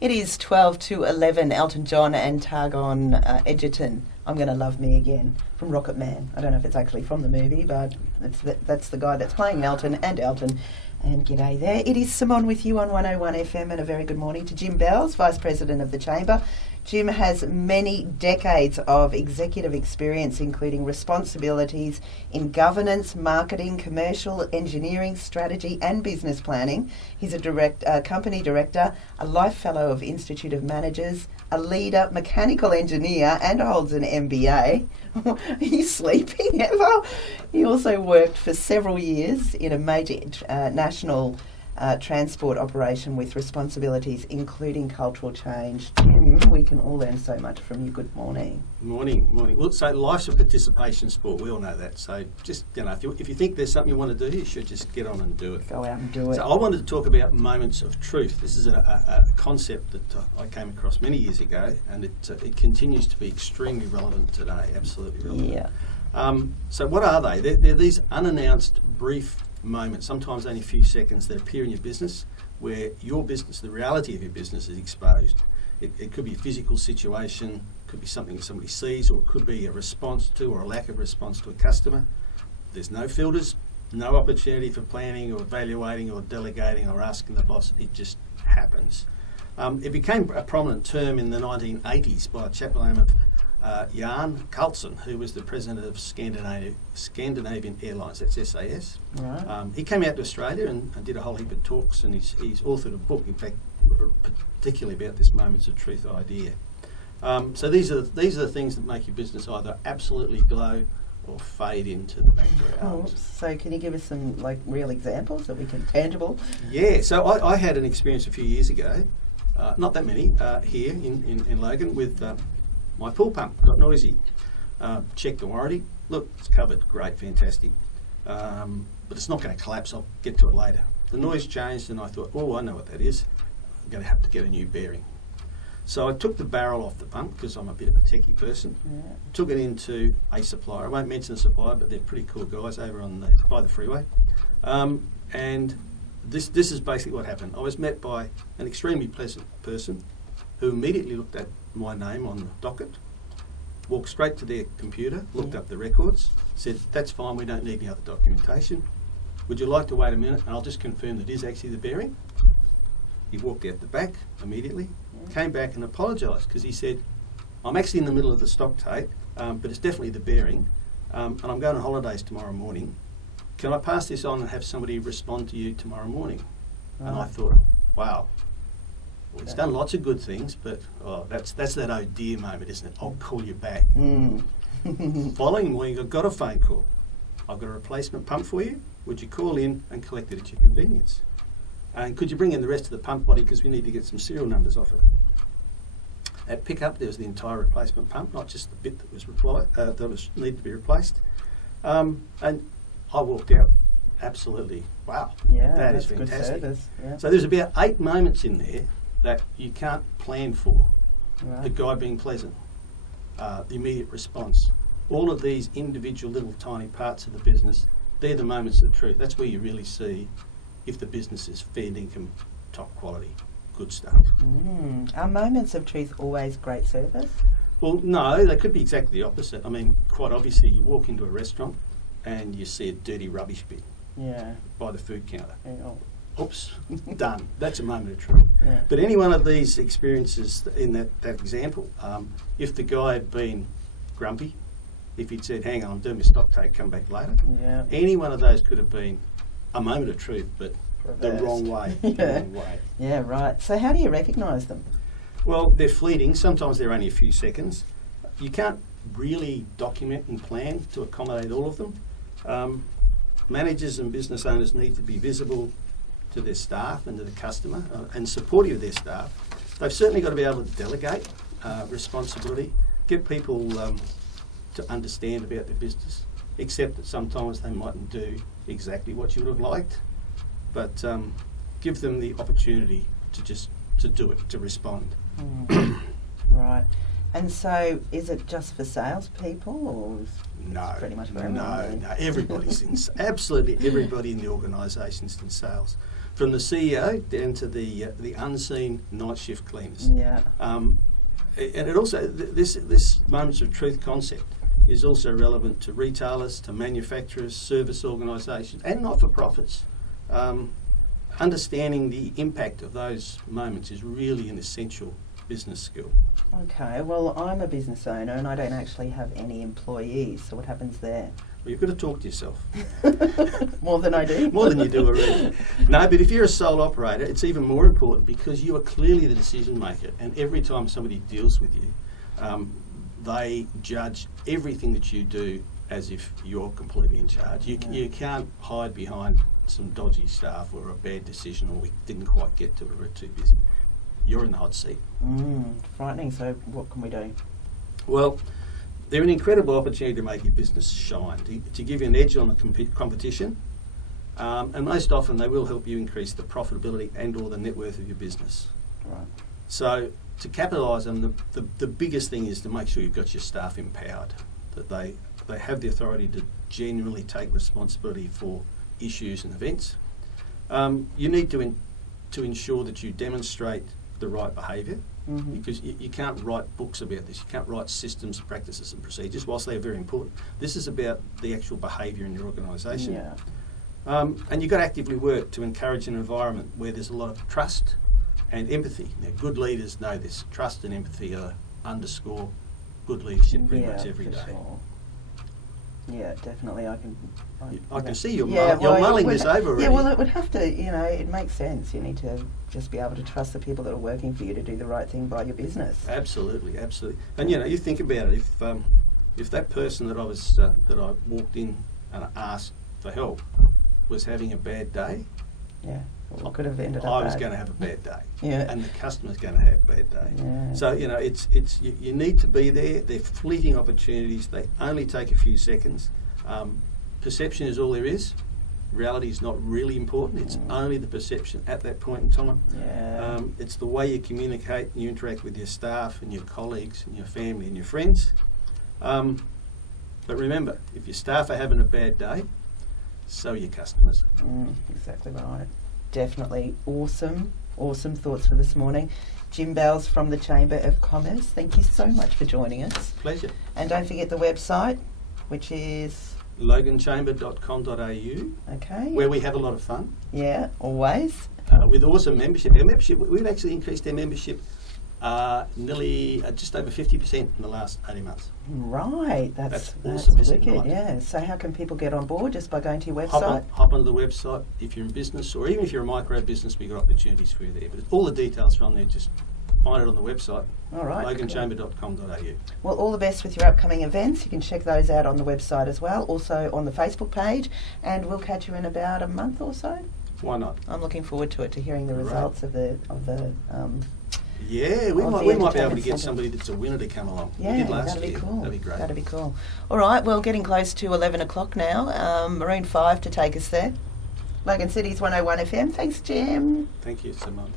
It is 12 to 11, Elton John and Targon Edgerton. I'm Gonna Love Me Again from Rocket Man. I don't know if it's actually from the movie, but that's the guy that's playing Elton and Elton. And g'day there. It is Simone with you on 101 FM, and a very good morning to Jim Bells, Vice President of the Chamber. Jim has many decades of executive experience, including responsibilities in governance, marketing, commercial, engineering, strategy and business planning. He's a company director, a Life Fellow of Institute of Managers, a leader, mechanical engineer, and holds an MBA. Are you sleeping ever? He also worked for several years in a major national transport operation with responsibilities including cultural change. Jim, we can all learn so much from you. Good morning. Morning. Look, so life's a participation sport. We all know that. So just, if you think there's something you want to do, you should just get on and do it. Go out and do it. So I wanted to talk about moments of truth. This is a concept that I came across many years ago, and it continues to be extremely relevant today. Absolutely relevant. Yeah. So what are they? They're these unannounced, brief moments, sometimes only a few seconds, that appear in your business where your business, the reality of your business, is exposed. It could be a physical situation, could be something that somebody sees, or it could be a response to or a lack of response to a customer. There's no filters, no opportunity for planning or evaluating or delegating or asking the boss. It just happens. It became a prominent term in the 1980s by a chap by the name of Jan Carlson, who was the president of Scandinavian Airlines, that's SAS. Right. He came out to Australia and did a whole heap of talks, and he's authored a book, in fact, particularly about this moments of truth idea. So these are the things that make your business either absolutely glow or fade into the background. So can you give us some real examples that we can tangible? Yeah, so I had an experience a few years ago, not that many, here in Logan with my pool pump got noisy. Checked the warranty. Look, it's covered. Great, fantastic. But it's not going to collapse. I'll get to it later. The noise changed, and I thought, I know what that is. I'm going to have to get a new bearing. So I took the barrel off the pump because I'm a bit of a techie person. Yeah. Took it into a supplier. I won't mention the supplier, but they're pretty cool guys over by the freeway. And this is basically what happened. I was met by an extremely pleasant person who immediately looked at my name on the docket, walked straight to their computer, looked up the records, said, "That's fine, we don't need any other documentation. Would you like to wait a minute and I'll just confirm that it is actually the bearing?" He walked out the back immediately, came back and apologised because he said, "I'm actually in the middle of the stock take, but it's definitely the bearing, and I'm going on holidays tomorrow morning. Can I pass this on and have somebody respond to you tomorrow morning?" And I thought, wow. Well, he's done lots of good things, but that's that oh dear moment, isn't it? I'll call you back. Following morning, I got a phone call. "I've got a replacement pump for you. Would you call in and collect it at your convenience? And could you bring in the rest of the pump body because we need to get some serial numbers off it?" At pickup, there was the entire replacement pump, not just the bit that was needed to be replaced. And I walked out. Absolutely, wow, that is fantastic. Good service. Yeah. So there's about 8 moments in there that you can't plan for. Right. The guy being pleasant, the immediate response, all of these individual little tiny parts of the business, they're the moments of truth. That's where you really see if the business is fair income, top quality, good stuff. Are moments of truth always great service? Well, no, they could be exactly the opposite. I mean, quite obviously, you walk into a restaurant and you see a dirty rubbish bin by the food counter. Oops, done. That's a moment of truth. Yeah. But any one of these experiences in that example, if the guy had been grumpy, if he'd said, "Hang on, I'm doing my stock take, come back later," any one of those could have been a moment of truth, but the wrong way. The wrong way. Yeah, right. So how do you recognise them? Well, they're fleeting. Sometimes they're only a few seconds. You can't really document and plan to accommodate all of them. Managers and business owners need to be visible to their staff and to the customer and supportive of their staff. They've certainly got to be able to delegate responsibility, get people to understand about their business, accept that sometimes they mightn't do exactly what you would have liked, but give them the opportunity to do it, to respond. Right. And so, is it just for salespeople, or no? Pretty much for everyone. No. Everybody's in absolutely everybody in the organisation is in sales. from the CEO down to the unseen night shift cleaners. Yeah. And it also, this moments of truth concept is also relevant to retailers, to manufacturers, service organisations and not-for-profits. Understanding the impact of those moments is really an essential business skill. Okay, well, I'm a business owner and I don't actually have any employees, so what happens there? Well, you've got to talk to yourself. More than I do? More than you do already. No, but if you're a sole operator, it's even more important because you are clearly the decision maker, and every time somebody deals with you, they judge everything that you do as if you're completely in charge. You can't hide behind some dodgy staff or a bad decision or we didn't quite get to it or we're too busy. You're in the hot seat. Frightening. So what can we do? Well, they're an incredible opportunity to make your business shine, to give you an edge on the competition, and most often they will help you increase the profitability and or the net worth of your business. Right. So to capitalise on them, the biggest thing is to make sure you've got your staff empowered, that they have the authority to genuinely take responsibility for issues and events. You need to ensure that you demonstrate the right behaviour, because you can't write books about this. You can't write systems, practices and procedures, whilst they're very important. This is about the actual behaviour in your organisation. Yeah. And you've got to actively work to encourage an environment where there's a lot of trust and empathy. Now, good leaders know this. Trust and empathy are underscore good leadership pretty much every day. Sure. Yeah, definitely. I can see you're mulling this over already. Yeah, well, it would have to, it makes sense. You need to just be able to trust the people that are working for you to do the right thing by your business. Absolutely, absolutely. And, you think about it, if that person that I walked in and asked for help was having a bad day, yeah, well, it could have ended up I was bad. going to have a bad day, Yeah. and the customer's going to have a bad day. Yeah. So you need to be there. They're fleeting opportunities. They only take a few seconds. Perception is all there is. Reality is not really important. It's only the perception at that point in time. Yeah. It's the way you communicate and you interact with your staff and your colleagues and your family and your friends. But remember, if your staff are having a bad day, so are your customers. Exactly right. Definitely awesome thoughts for this morning. Jim Bells from the Chamber of Commerce, thank you so much for joining us. Pleasure. And don't forget the website, which is loganchamber.com.au, okay, where we have a lot of fun. Yeah, always. With awesome membership. Our membership, we've actually increased our membership nearly just over 50% in the last 18 months. Right, that's awesome, wicked. right? Yeah. So how can people get on board? Just by going to your website? Hop onto the website if you're in business, or even if you're a micro business, we've got opportunities for you there. But all the details are on there. Just find it on the website. All right. loganchamber.com.au. Well, all the best with your upcoming events. You can check those out on the website as well, also on the Facebook page, and we'll catch you in about a month or so. Why not? I'm looking forward to it, to hearing the results of the Yeah, we of might the be able to entertainment get centre. somebody that's a winner to come along. Yeah, We did last that'd be year. cool. That'd be great. That'd be cool. All right, well, getting close to 11 o'clock now. Maroon 5 to take us there. Logan City's 101 FM. Thanks, Jim. Thank you, Simone.